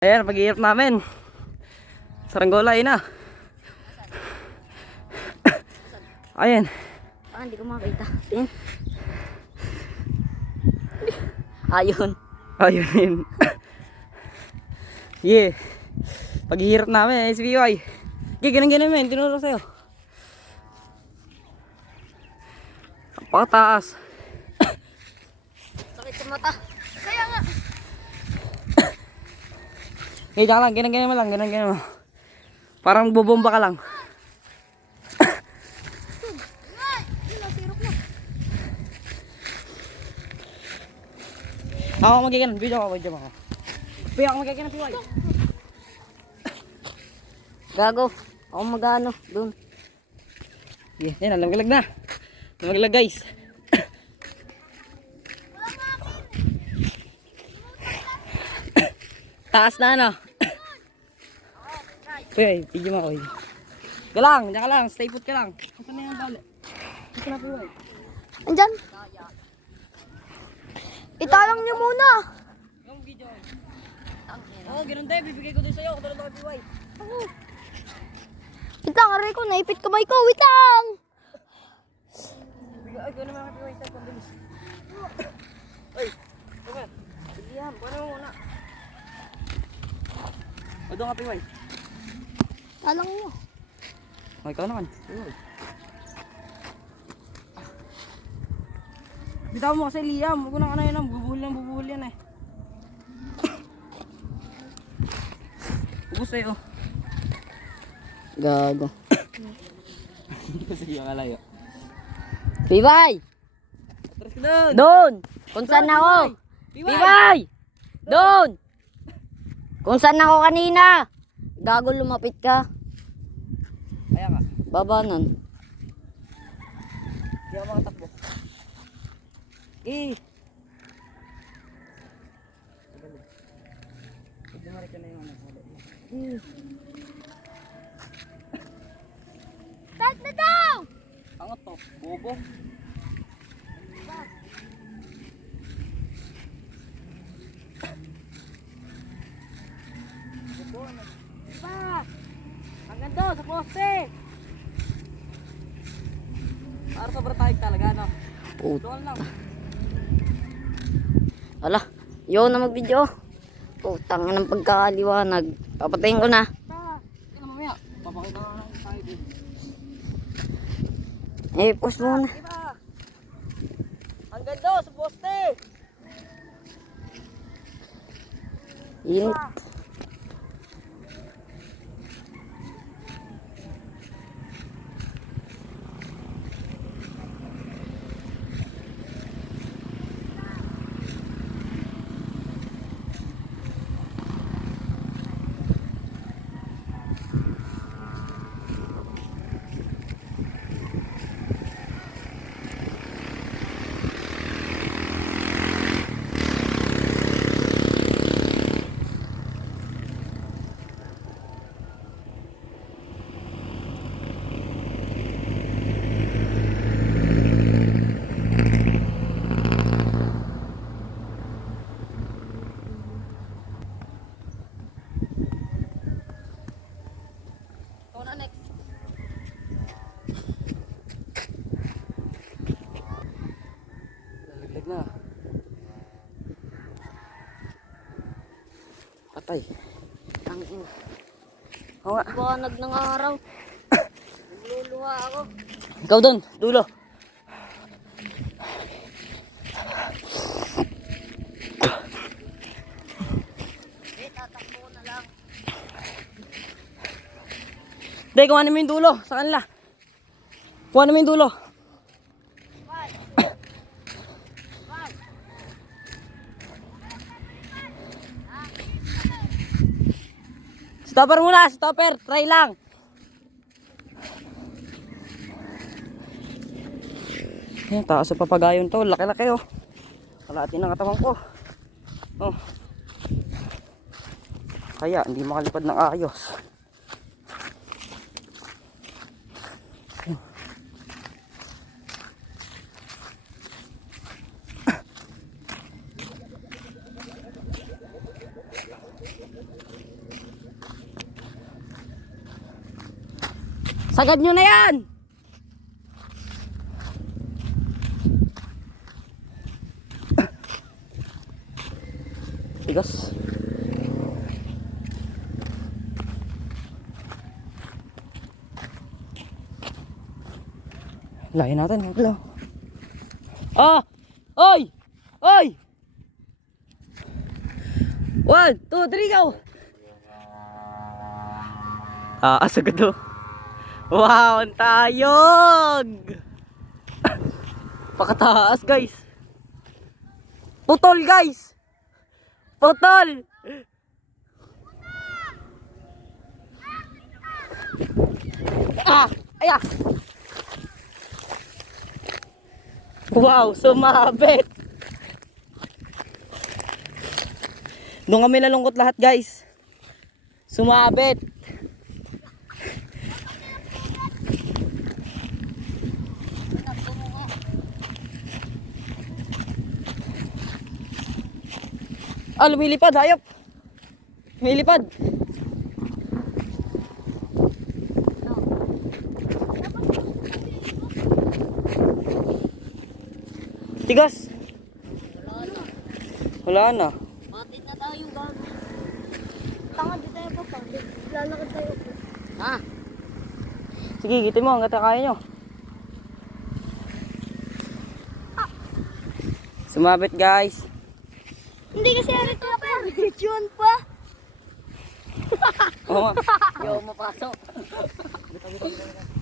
Ayan, pag-iirap namin. Saranggola, na. Ayan. Hindi ko makita. Ayan. Ayun. Ayun. Yeah. Pag-iirap namin, SBY. Okay, ganun-ganun men. Tinuro sa'yo. Napakataas. Sakit sa mata. Kaya nga. Okay, tsaka lang. Ganun-ganun mo lang. Ganun-ganun mo. Parang bubomba ka lang. Ako magiganon. Video ako. Video ako. Piyo ako magiganon. Piyo. Gago. Ako magano. Doon. Yeah, yan. Lumaglag na. Lumaglag guys. Taas na ano. Piyo, video mo ako. Galang. Diyan ka lang. Stay put ka lang. Saan na yung balik? Saan na piyo? Andyan. Italang niyo muna. Yung video. Oo, ganun tayo. Bibigay ko doon sa'yo. Katulad ng PY. Wait lang, aray ko. Naipit kamay ko. Wait lang. Ay, gano'n mga PY sa'yo. Pambilis. Ay, tama. Sige yan. Paano mo muna? O doon ka PY. Talang niyo. Ay, ikaw naman. PY. Bitaw mo kasi Liam. Huwag ko nang ano yun. Bubuhol yan eh. Ubus sa'yo. Gago. Kasi yung kalayo. Pibay! Atras ka doon! Doon! Kung saan ako? Pibay! Doon! Kung saan ako kanina? Gago, lumapit ka. Kaya ka. Babanan. Hindi ako makatakbo. Eh! Dumari ka na yung ano. Start na daw! Angot to. Bobo. Pa! Hanggang doon sa poste! Para sobrang tayo talaga, no? Puta. Doon lang. Ala, yun na mag-video. Putang ng pagkakaliwanag. Papatayin ko na. Ito na mamaya. Papakita ko na tayo din. Post muna. Diba? Hanggang doon sa poste! Init. Ito na next. Lalaglag na. Patay. Tangin. Oo nga. Buwanag ng araw. Nagluluha ako. Ikaw doon, dulo. Tatakbo ko na lang. Hindi, kuhanin mo yung dulo sa kanila. Kuhanin mo yung dulo. Stopper muna, stopper. Try lang. Ayan, taas sa papagayon to. Laki-laki oh. Kalahati ng katawan ko. Oh. Kaya, hindi makalipad ng ayos. Sagad nyo na yan! Tigas. Layo natin. Hello. Ah! Oy! Oy! 1, 2, 3, go! Ah, sagad to. Wow, ang tayog! Pakataas, guys. Putol, guys. Putol! Ah! Aya! Wow, sumabit! Doon kami nalungkot lahat, guys. Sumabit! Ah, lumilipad, hayop. Lumilipad. Tigas. Wala na. Matit na tayo yung gago. Tanga, di tayo pa pa. Lalakad tayo. Ha? Sige, gitin mo hanggat kaya nyo. Sumabit, guys. Hindi kasi arito pa. Yun pa. Oo nga. Yo, mapasok.